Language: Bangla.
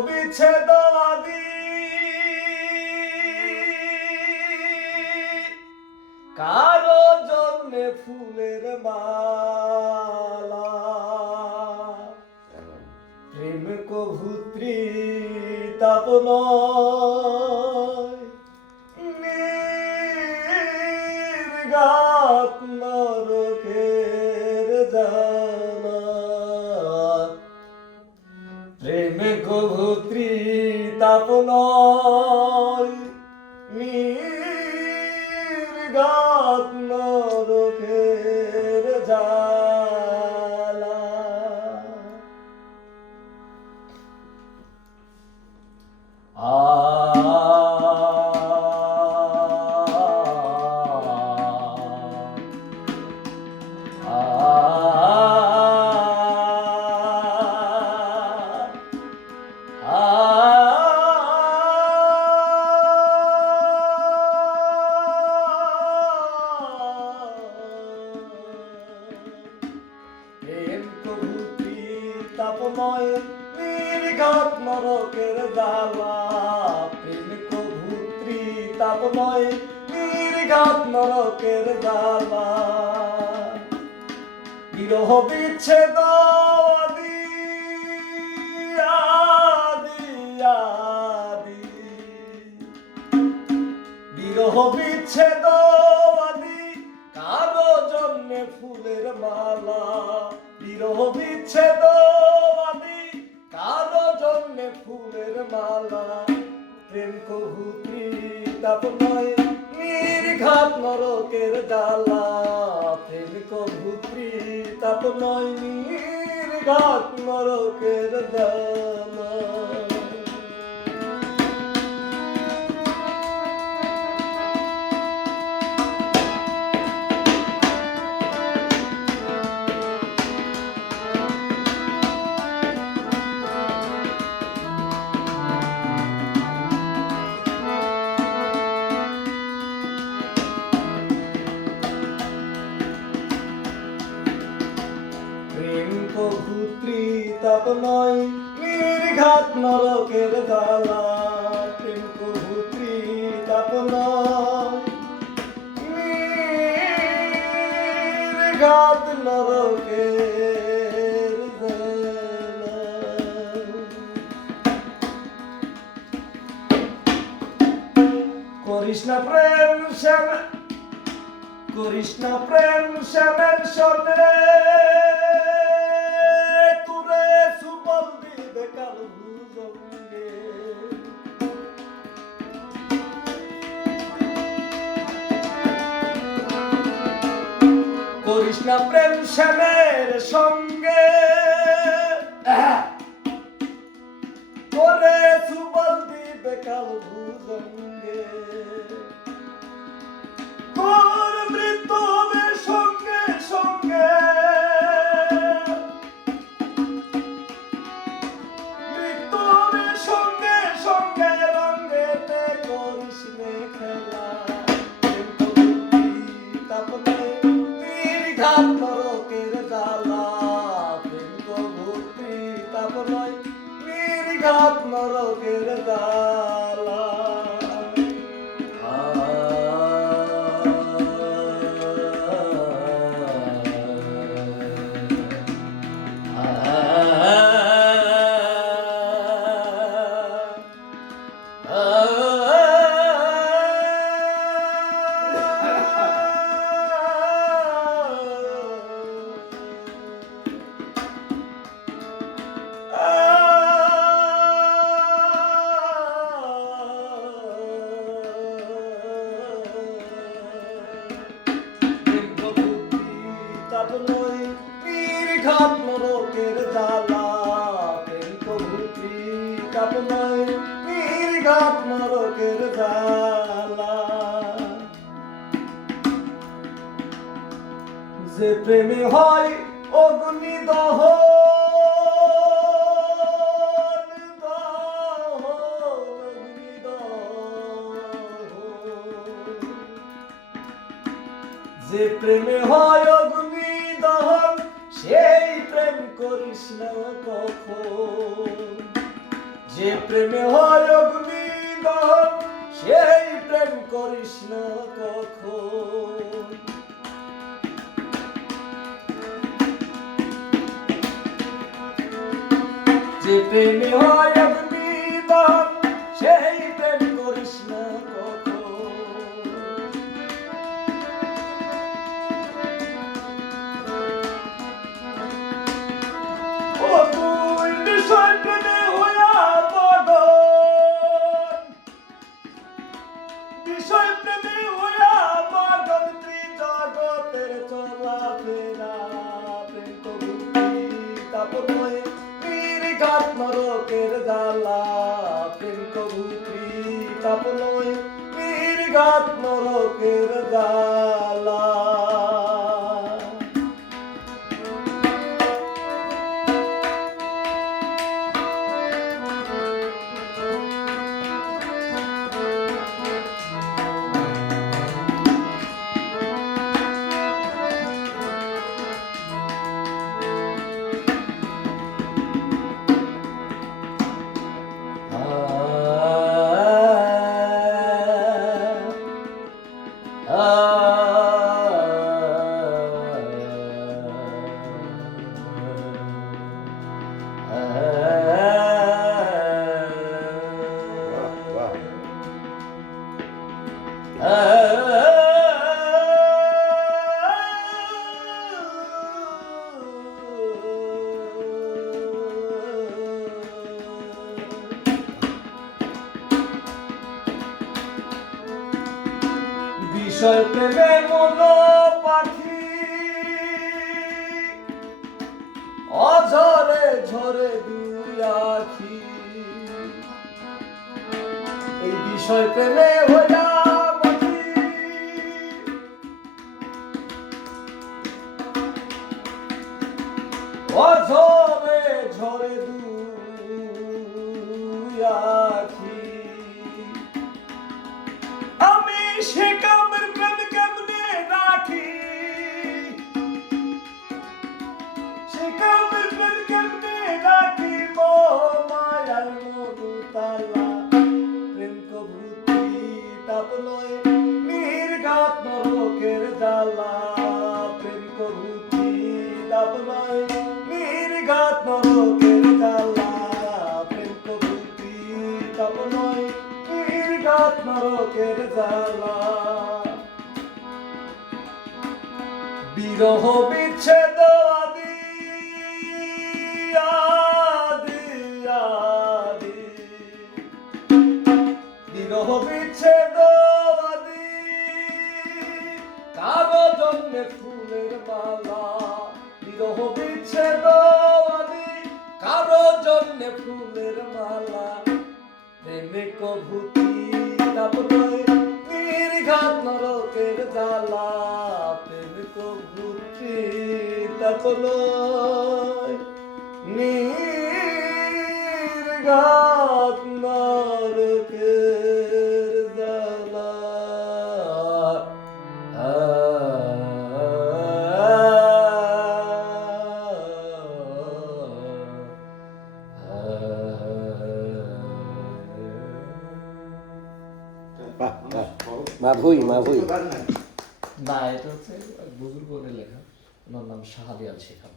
বিচ্ছেদ কারও জন্যে ফুলের মালা প্রেম কভুত্রী তাপন নির্গাত নরকের জানা তাপন নরকের বিরহ বিচ্ছেদ বিরহ বিচ্ছেদ কারও জন্যে ফুলের মালা। বিরহ বিচ্ছেদ মালা, প্রেম কহু তাপ নয় নির্ঘাত নরকের ডালা প্রেম কহু তাপ নয় নির্ঘাত নরকের ডালা প্রেম কবুত্রী তাপ নয় নির্ঘাত নরকের দালা। প্রেম কবুত্রী তাপ নয় নির্ঘাত নরকের করিস না প্রেম, শ্যাম। করিস না প্রেম, শ্যামের সনে না প্রেম শ্যামের সঙ্গে। করে সুবল দিবে কাল ভুজঙ্গে কবুত্রী কাপনয় নির্ঘাত নরকের যে প্রেমে হয় অগ্নি দহ যে প্রেমে হয় অগ্নি দহন, সেই প্রেম করিস না কখন। যে প্রেমে হয় অগ্নি দহন, সেই প্রেম বিষয় প্রেমে হইয়া পাগল তুই জগতের চলা ফেরা প্রেম কবুতি তাপময় নির্ঘাত নরকের জ্বালা প্রেম কবুতি তাপময় নির্ঘাত নরকের জ্বালা বিষয় প্রেমে মন পাখি। অঝরে ঝরে দুই আখি। এই বিষয় প্রেমে হইয়া অঝরে ঝরে দুই নির্ঘাত জ্বালা। বিরহ বিচ্ছেদ আদি আদি আদি। বিরহ বিচ্ছেদ আদি কারও জন্যে ফুলের মালা। বিরহ বিচ্ছেদ আদি কারও জন্যে ফুলের মালা। প্রেমে কভূতি তাপনয় নির্ঘাত নরকের জ্বালা প্রেমে কভূতি তাপনয় নির্ঘাত মাভুই মাভুই না এটা হচ্ছে বুজুর্গদের লেখা। ওনার নাম শাহাদিয়াল শেখান।